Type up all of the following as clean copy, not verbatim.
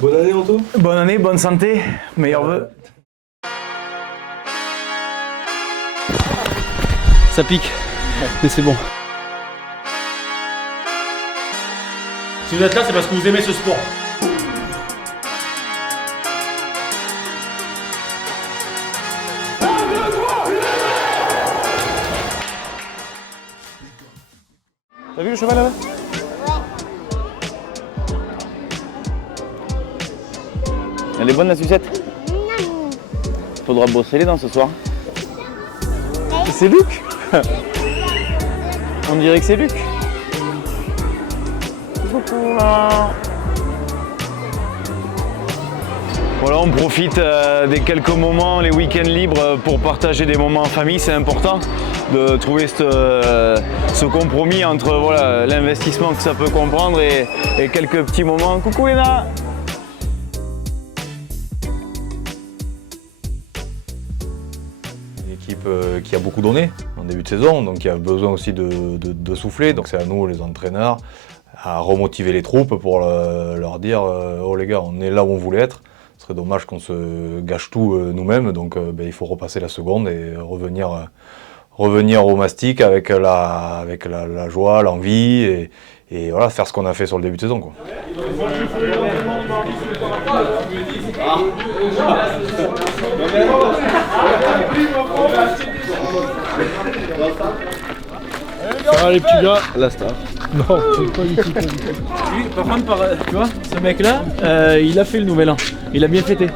Bonne année Anto. Bonne année, bonne santé, meilleurs vœux. Ça pique, mais c'est bon. Si vous êtes là, c'est parce que vous aimez ce sport. T'as vu le cheval là-bas? Elle est bonne la sucette? Faudra bosser les dents ce soir. C'est Luc. On dirait que c'est Luc. Voilà, on profite des quelques moments, les week-ends libres pour partager des moments en famille. C'est important de trouver ce compromis entre voilà, l'investissement que ça peut comprendre et quelques petits moments. Coucou Léna! Une équipe qui a beaucoup donné en début de saison, donc qui a besoin aussi de souffler. Donc c'est à nous, les entraîneurs, à remotiver les troupes pour leur dire oh les gars, on est là où on voulait être. Ce serait dommage qu'on se gâche tout nous-mêmes, donc il faut repasser la seconde et revenir au mastic avec la joie, l'envie et voilà, faire ce qu'on a fait sur le début de saison, quoi. Ça va les petits gars, la star. Non, pas du tout. Lui, par contre, tu vois, ce mec-là, il a fait le nouvel an. Il a bien fêté.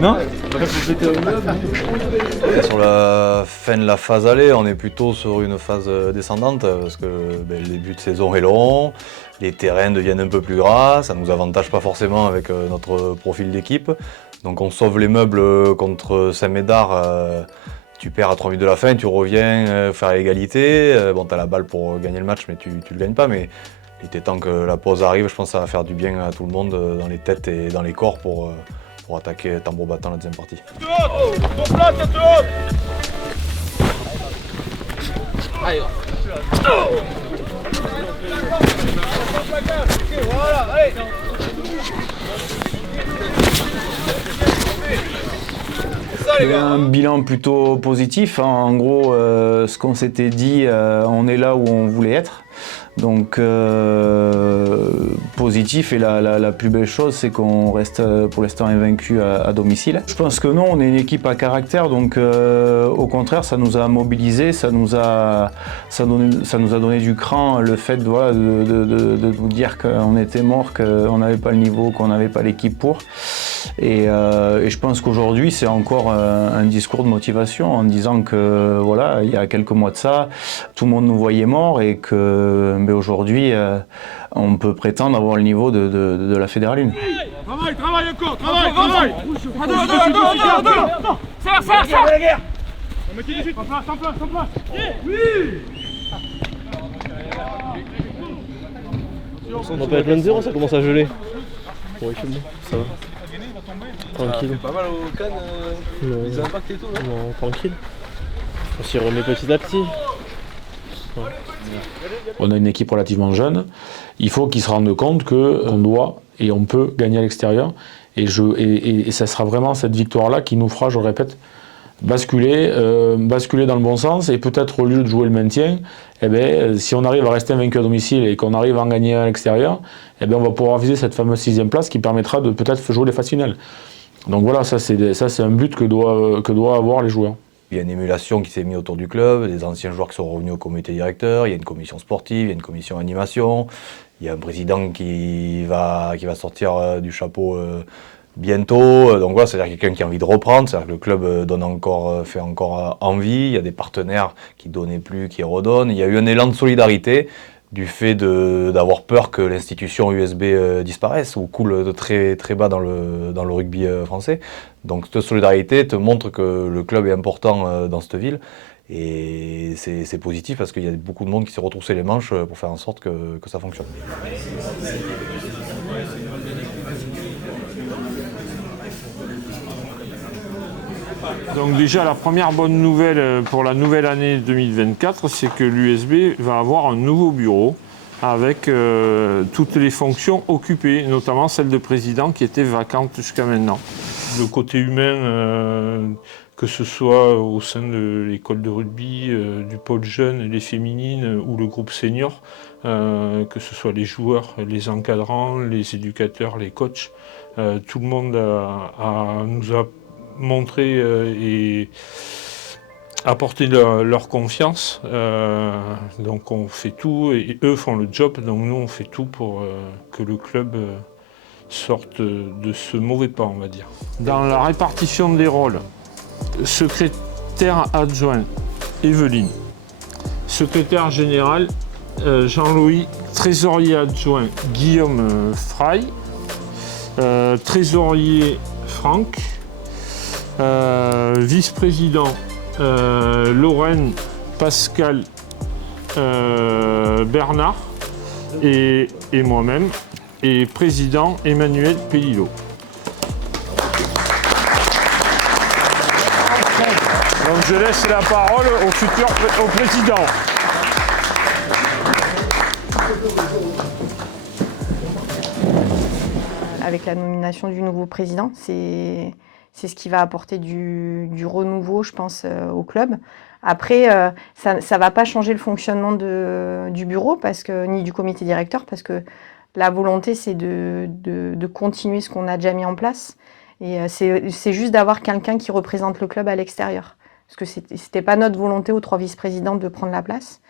Non? Sur la fin de la phase aller, on est plutôt sur une phase descendante parce que le début de saison est long, les terrains deviennent un peu plus gras, ça ne nous avantage pas forcément avec notre profil d'équipe. Donc on sauve les meubles contre Saint-Médard, tu perds à 3 minutes de la fin, tu reviens faire l'égalité. Bon, tu as la balle pour gagner le match, mais tu ne le gagnes pas. Mais il était temps que la pause arrive, je pense que ça va faire du bien à tout le monde dans les têtes et dans les corps pour attaquer tambour battant la deuxième partie. Un bilan plutôt positif, hein. En gros, ce qu'on s'était dit, on est là où on voulait être. Donc positif, et la plus belle chose, c'est qu'on reste pour l'instant invaincu à domicile. Je pense que non, on est une équipe à caractère, donc au contraire, ça nous a mobilisés, ça nous a donné du cran, le fait voilà, de nous dire qu'on était mort, qu'on n'avait pas le niveau, qu'on n'avait pas l'équipe pour. Et je pense qu'aujourd'hui, c'est encore un discours de motivation en disant que voilà, il y a quelques mois de ça, tout le monde nous voyait morts et que aujourd'hui, on peut prétendre avoir le niveau de la Fédérale 1. Travaille encore, travaille. Serre la guerre. On met tout de suite, en place. Oui. On va pas être 20-0, ça commence à geler. Bon, il fait bon, ça va. Tranquille. Pas mal au cannes, les impacts et tout, non? Non, tranquille. On s'y remet petit à petit. Ouais. On a une équipe relativement jeune. Il faut qu'ils se rendent compte qu'on doit et on peut gagner à l'extérieur. Et ça sera vraiment cette victoire-là qui nous fera, je le répète, basculer dans le bon sens. Et peut-être au lieu de jouer le maintien, si on arrive à rester vaincu à domicile et qu'on arrive à en gagner à l'extérieur, on va pouvoir viser cette fameuse 6e place qui permettra de peut-être jouer les phases finales. Donc voilà, ça c'est un but que doivent avoir les joueurs. Il y a une émulation qui s'est mise autour du club, des anciens joueurs qui sont revenus au comité directeur, il y a une commission sportive, il y a une commission animation, il y a un président qui va sortir du chapeau bientôt. Donc voilà, c'est-à-dire quelqu'un qui a envie de reprendre, c'est-à-dire que le club fait encore envie, il y a des partenaires qui ne donnaient plus, qui redonnent. Il y a eu un élan de solidarité du fait d'avoir peur que l'institution USB disparaisse ou coule de très, très bas dans le rugby français. Donc cette solidarité te montre que le club est important dans cette ville et c'est positif parce qu'il y a beaucoup de monde qui s'est retroussé les manches pour faire en sorte que ça fonctionne. Donc déjà, la première bonne nouvelle pour la nouvelle année 2024, c'est que l'USB va avoir un nouveau bureau avec toutes les fonctions occupées, notamment celle de président qui était vacante jusqu'à maintenant. Le côté humain, que ce soit au sein de l'école de rugby, du pôle jeune, les féminines ou le groupe senior, que ce soit les joueurs, les encadrants, les éducateurs, les coachs, tout le monde nous a montré et apporté leur confiance. Donc on fait tout et eux font le job, donc nous on fait tout pour que le club sorte de ce mauvais pas, on va dire. Dans la répartition des rôles, secrétaire adjoint, Evelyne. Secrétaire général, Jean-Louis. Trésorier adjoint, Guillaume Frey. Trésorier, Franck. Vice-président, Lorraine, Pascal, Bernard et moi-même. Et président, Emmanuel Pellilot. Donc je laisse la parole au président. Avec la nomination du nouveau président, c'est ce qui va apporter du renouveau, je pense, au club. Après, ça ne va pas changer le fonctionnement du bureau ni du comité directeur, parce que la volonté, c'est de continuer ce qu'on a déjà mis en place. Et c'est juste d'avoir quelqu'un qui représente le club à l'extérieur. Parce que ce n'était pas notre volonté aux 3 vice-présidents de prendre la place.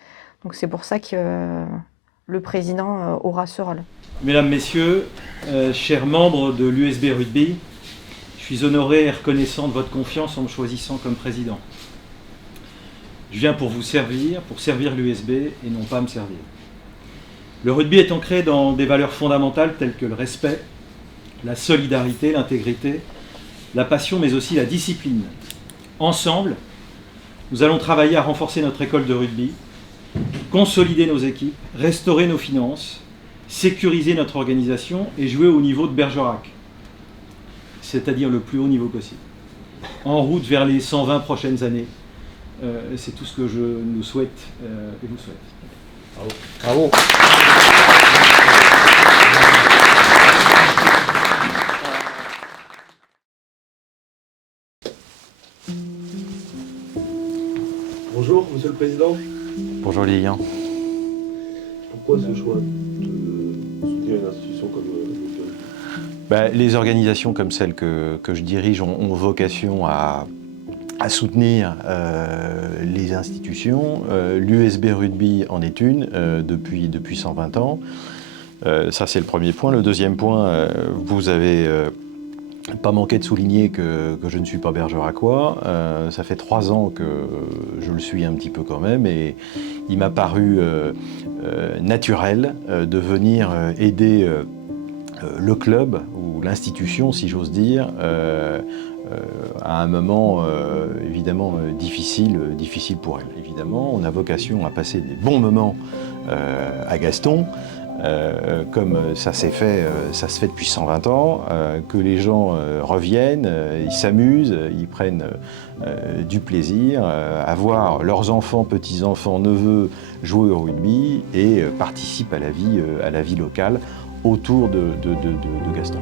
Donc c'est pour ça que le président aura ce rôle. Mesdames, Messieurs, chers membres de l'USB Rugby, je suis honoré et reconnaissant de votre confiance en me choisissant comme président. Je viens pour vous servir, pour servir l'USB et non pas me servir. Le rugby est ancré dans des valeurs fondamentales telles que le respect, la solidarité, l'intégrité, la passion, mais aussi la discipline. Ensemble, nous allons travailler à renforcer notre école de rugby, consolider nos équipes, restaurer nos finances, sécuriser notre organisation et jouer au niveau de Bergerac, c'est-à-dire le plus haut niveau possible. En route vers les 120 prochaines années, c'est tout ce que je nous souhaite et vous souhaite. Bravo. Bravo. Bonjour, Monsieur le Président. Bonjour Lilian. Pourquoi ce choix de soutenir une institution comme le Les organisations comme celle que je dirige ont vocation à soutenir les institutions. L'USB Rugby en est une depuis 120 ans. Ça, c'est le premier point. Le deuxième point, vous avez pas manqué de souligner que je ne suis pas bergeracois. Ça fait 3 ans que je le suis un petit peu quand même et il m'a paru naturel de venir aider le club ou l'institution, si j'ose dire, à un moment évidemment difficile pour elle. Évidemment, on a vocation à passer des bons moments à Gaston, comme ça se fait depuis 120 ans, que les gens reviennent, ils s'amusent, ils prennent du plaisir à voir leurs enfants, petits-enfants, neveux jouer au rugby et participent à la vie locale autour de Gaston.